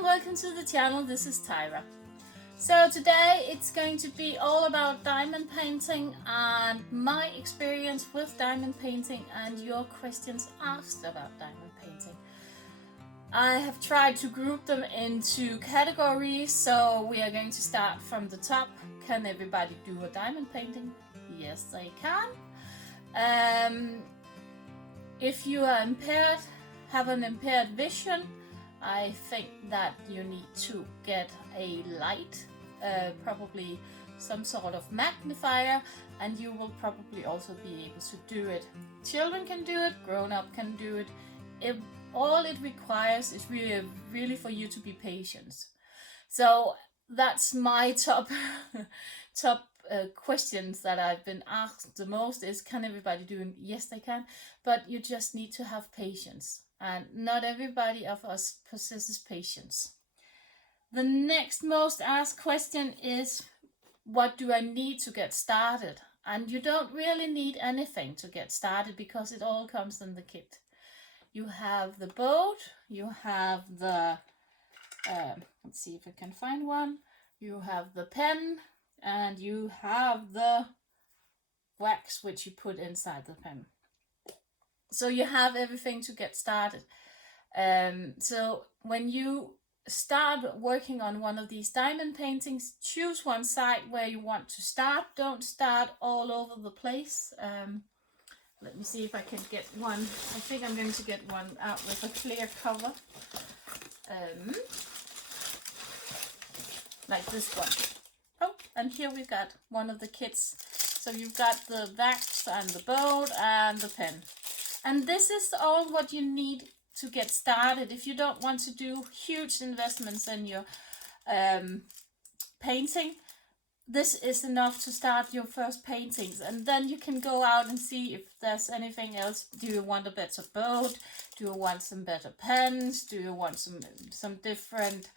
and welcome to the channel. This is Tyra. So today it's going to be all about diamond painting and my experience with diamond painting and your questions asked about diamond painting. I have tried to group them into categories, so we are going to start from the top. Can everybody do a diamond painting? Yes, they can. If you are impaired, have an impaired vision, I think that you need to get a light, probably some sort of magnifier, and you will probably also be able to do it. Children can do it, grown-up can do it. All it requires is really for you to be patient. So that's my top questions that I've been asked the most is, can everybody do it? Yes, they can, but you just need to have patience. And not everybody of us possesses patience. The next most asked question is, what do I need to get started? And you don't really need anything to get started because it all comes in the kit. You have the boat, you have the, let's see if I can find one, you have the pen, and you have the wax which you put inside the pen. So you have everything to get started. So when you start working on one of these diamond paintings, choose one side where you want to start. Don't start all over the place. Let me see if I can get one. I think I'm going to get one out with a clear cover. Like this one. Oh, and here we've got one of the kits. So you've got the wax and the boat and the pen. And this is all what you need to get started. If you don't want to do huge investments in your painting, this is enough to start your first paintings. And then you can go out and see if there's anything else. Do you want a better boat? Do you want some better pens? Do you want some different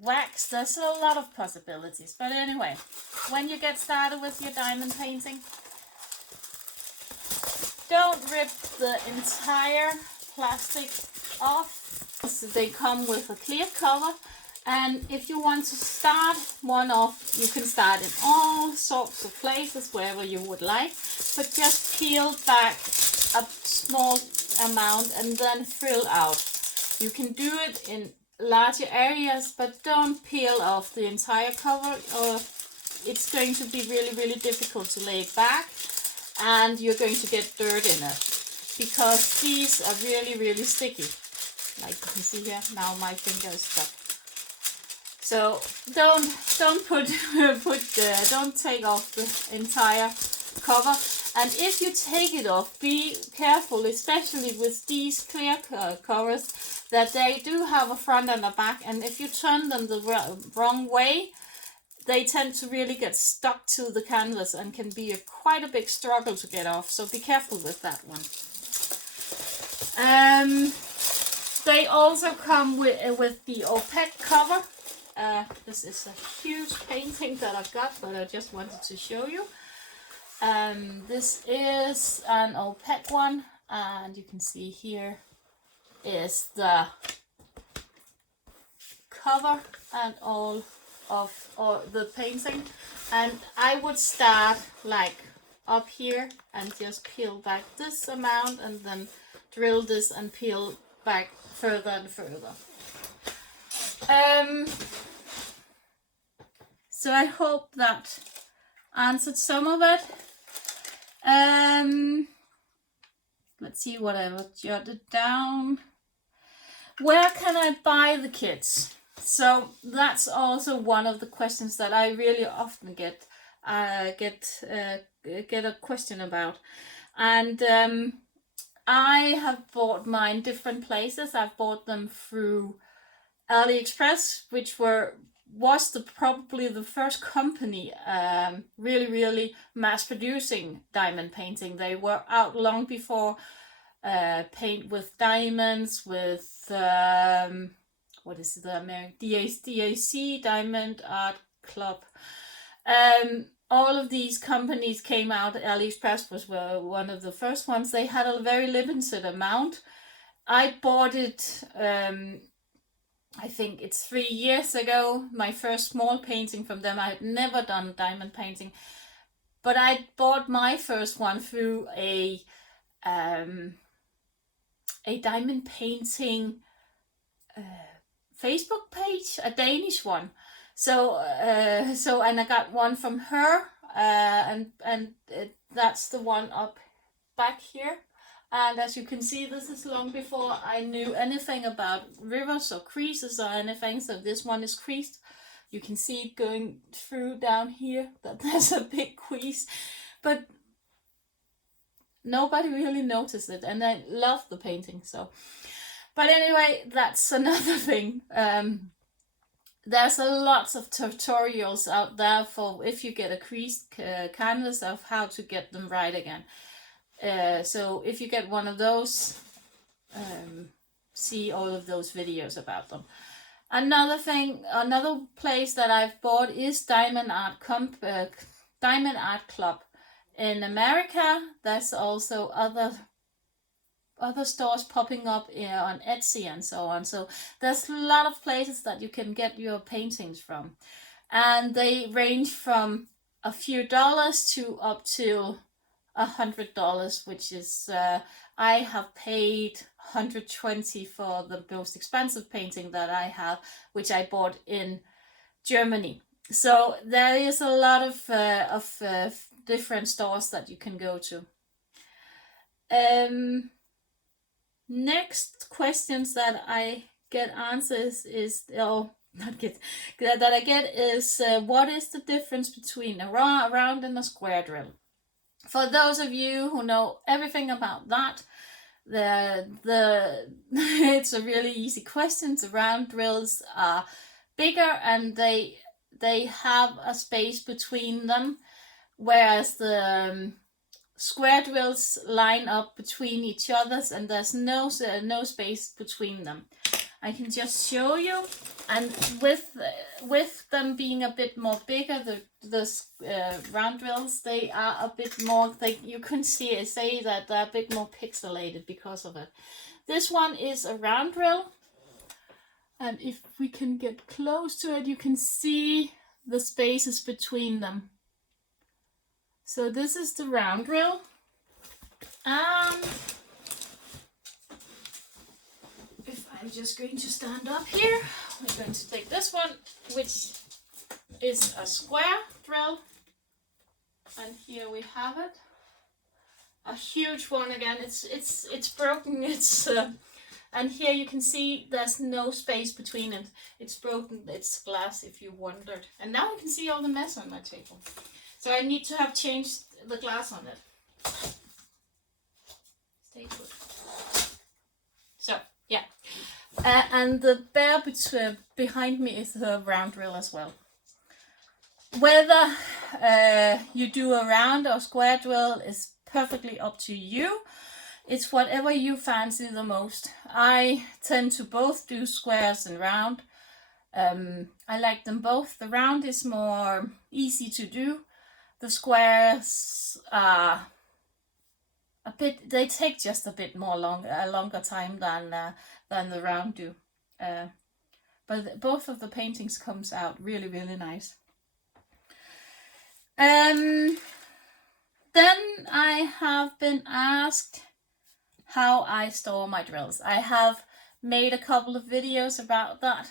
wax? There's a lot of possibilities. But anyway, when you get started with your diamond painting, don't rip the entire plastic off. So they come with a clear cover, and if you want to start one off, you can start in all sorts of places wherever you would like, but just peel back a small amount and then fill out. You can do it in larger areas, but don't peel off the entire cover, or it's going to be really difficult to lay it back. And you're going to get dirt in it because these are really sticky. Like you can see here, now my finger is stuck. So don't don't take off the entire cover. And if you take it off, be careful, especially with these clear covers, that they do have a front and a back. And if you turn them the wrong way, they tend to really get stuck to the canvas and can be quite a big struggle to get off. So be careful with that one. They also come with the opaque cover. This is a huge painting that I've got, but I just wanted to show you. This is an opaque one, and you can see here is the cover and all of the painting. And I would start like up here and just peel back this amount and then drill this and peel back further and further. So I hope that answered some of it. Let's see what I've jotted down. Where can I buy the kits? So that's also one of the questions that I really often get a question about. And I have bought mine different places. I've bought them through AliExpress, which was probably the first company really mass producing diamond painting. They were out long before paint with diamonds, with what is the American DAC, Diamond Art Club. All of these companies came out. AliExpress was one of the first ones. They had a very limited amount. I bought it I think it's 3 years ago, my first small painting from them. I had never done diamond painting, but I bought my first one through a diamond painting Facebook page, a Danish one. So and I got one from her, that's the one up back here. And as you can see, this is long before I knew anything about rivers or creases or anything. So this one is creased. You can see it going through down here, that there's a big crease. But nobody really noticed it, and I love the painting. So, but anyway, that's another thing. There's a lots of tutorials out there for if you get a creased canvas of how to get them right again. So if you get one of those, see all of those videos about them. Another thing, another place that I've bought is Diamond Art Club in America. There's also other stores popping up on Etsy and so on. So there's a lot of places that you can get your paintings from, and they range from a few dollars to up to $100, which is I have paid $120 for the most expensive painting that I have, which I bought in Germany. So there is a lot of different stores that you can go to. Next questions that I get answers is, that I get is, what is the difference between a round and a square drill? For those of you who know everything about that, it's a really easy question. The round drills are bigger and they have a space between them, whereas the square drills line up between each others and there's no space between them. I can just show you, and with them being a bit more bigger, the round drills, they are a bit more, you can say that they're a bit more pixelated because of it. This one is a round drill, and if we can get close to it, you can see the spaces between them. So this is the round drill. If I'm just going to stand up here, we're going to take this one, which is a square drill. And here we have it. A huge one again. It's broken. And here you can see there's no space between it. It's broken. It's glass, if you wondered. And now you can see all the mess on my table. So I need to have changed the glass on it. Stay put. So, yeah. And the bear behind me is a round drill as well. Whether you do a round or square drill is perfectly up to you. It's whatever you fancy the most. I tend to both do squares and round. I like them both. The round is more easy to do. The squares are they take just a bit more longer time than the round do. But both of the paintings comes out really, really nice. Then I have been asked how I store my drills. I have made a couple of videos about that.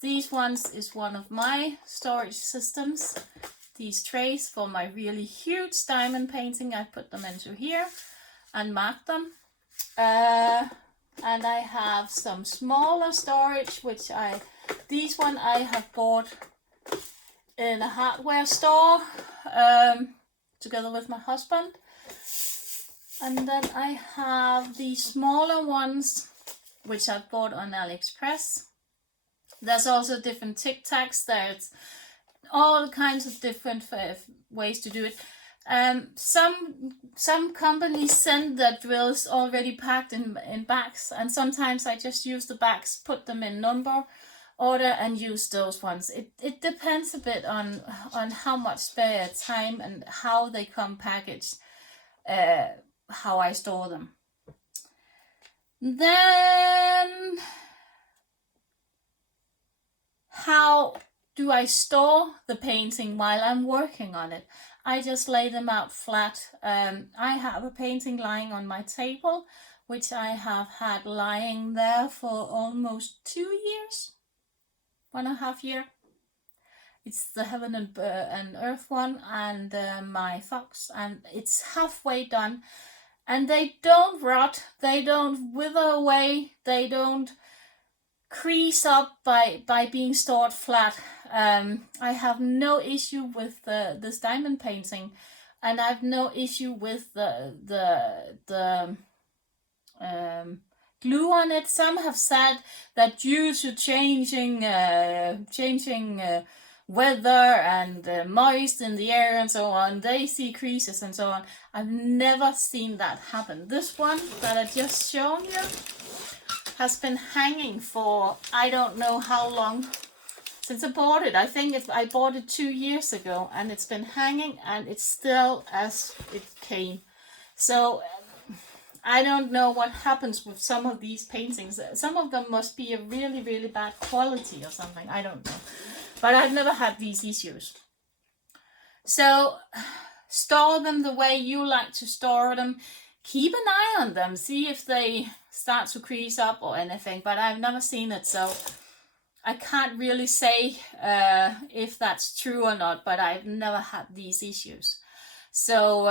These ones is one of my storage systems. These trays for my really huge diamond painting, I put them into here and marked them. And I have some smaller storage, which these one I have bought in a hardware store together with my husband. And then I have these smaller ones, which I bought on AliExpress. There's also different Tic Tacs. There's all kinds of different ways to do it. Some companies send their drills already packed in bags, and sometimes I just use the bags, put them in number order, and use those ones. It depends a bit on how much spare time and how they come packaged, how I store them. Then how do I store the painting while I'm working on it? I just lay them out flat. I have a painting lying on my table, which I have had lying there for almost 2 years, 1.5 years. It's the Heaven and Earth one, and my fox, and it's halfway done. And they don't rot, they don't wither away, they don't crease up by being stored flat. I have no issue with this diamond painting, and I have no issue with the glue on it. Some have said that due to changing weather and moist in the air and so on, they see creases and so on. I've never seen that happen. This one that I just shown you has been hanging for I don't know how long since I bought it. I think I bought it 2 years ago, and it's been hanging, and it's still as it came. So I don't know what happens with some of these paintings. Some of them must be a really, really bad quality or something. I don't know. But I've never had these issues. So store them the way you like to store them. Keep an eye on them. See if they start to crease up or anything. But I've never seen it, so I can't really say if that's true or not. But I've never had these issues. So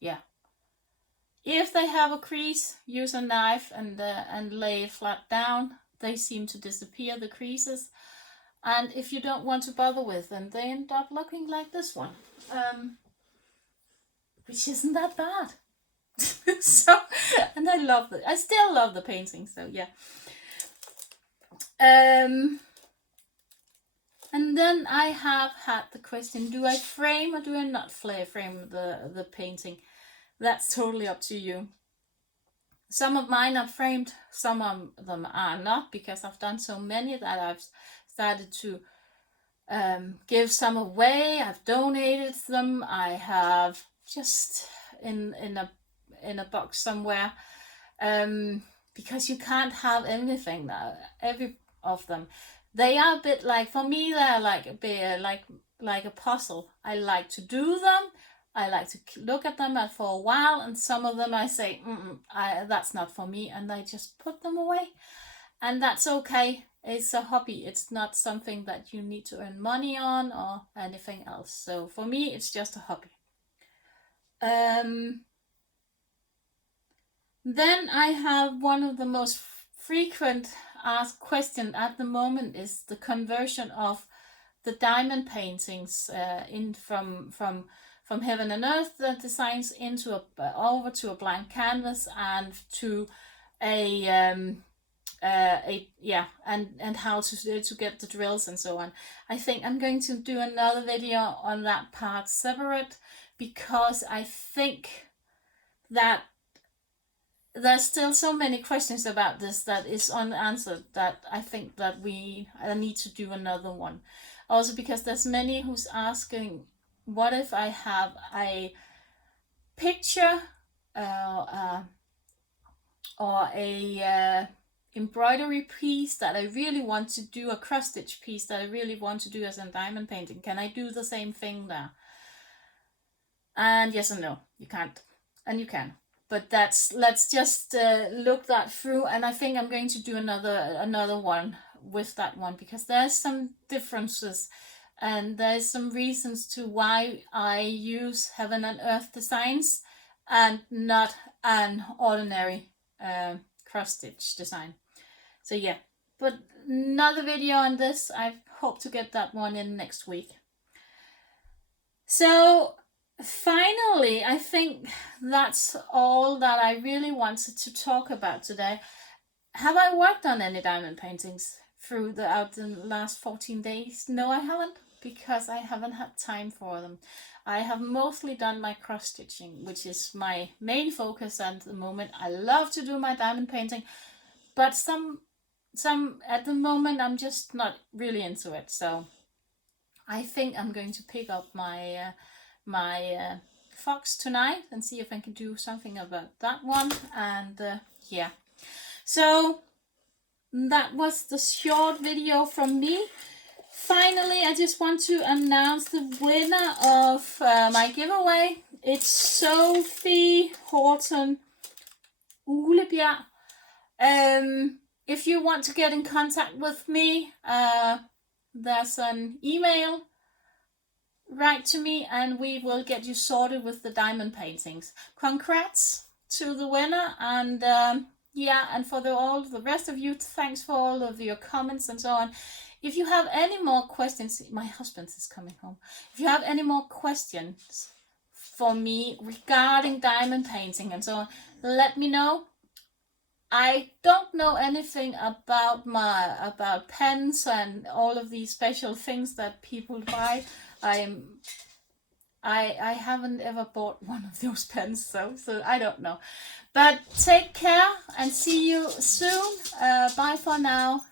yeah. If they have a crease, use a knife and lay it flat down. They seem to disappear, the creases. And if you don't want to bother with them, they end up looking like this one. Which isn't that bad. So, and I love it. I still love the painting, so yeah. And then I have had the question, do I frame or do I not frame the painting? That's totally up to you. Some of mine are framed, some of them are not, because I've done so many that I've started to give some away. I've donated them. I have just in a box somewhere, because you can't have everything, every of them. They are a bit like, for me, they're like a bit like a puzzle. I like to do them. I like to look at them for a while, and some of them I say, that's not for me, and I just put them away. And that's okay. It's a hobby. It's not something that you need to earn money on or anything else. So for me, it's just a hobby. Then I have one of the most frequent asked questions at the moment is the conversion of the diamond paintings from Heaven and Earth, the designs into over to a blank canvas and to and how to get the drills and so on. I think I'm going to do another video on that part separate, because I think that there's still so many questions about this that is unanswered, that I think that I need to do another one. Also because there's many who's asking, what if I have a picture or a embroidery piece that I really want to do, a cross stitch piece that I really want to do as a diamond painting? Can I do the same thing there? And yes and no, you can't, and you can. But let's just look that through, and I think I'm going to do another one with that one, because there's some differences. And there's some reasons to why I use Heaven and Earth designs and not an ordinary cross-stitch design. So yeah, but another video on this. I hope to get that one in next week. So finally, I think that's all that I really wanted to talk about today. Have I worked on any diamond paintings throughout the last 14 days? No, I haven't, because I haven't had time for them. I have mostly done my cross stitching, which is my main focus at the moment. I love to do my diamond painting, but some at the moment I'm just not really into it. So I think I'm going to pick up my fox tonight and see if I can do something about that one. And yeah, so that was the short video from me. Finally, I just want to announce the winner of my giveaway. It's Sophie Horton Ulebjerg. If you want to get in contact with me, there's an email. Write to me and we will get you sorted with the diamond paintings. Congrats to the winner, and and for all the rest of you, thanks for all of your comments and so on. If you have any more questions, my husband is coming home. If you have any more questions for me regarding diamond painting and so on, let me know. I don't know anything about pens and all of these special things that people buy. I haven't ever bought one of those pens, so I don't know. But take care and see you soon. Bye for now.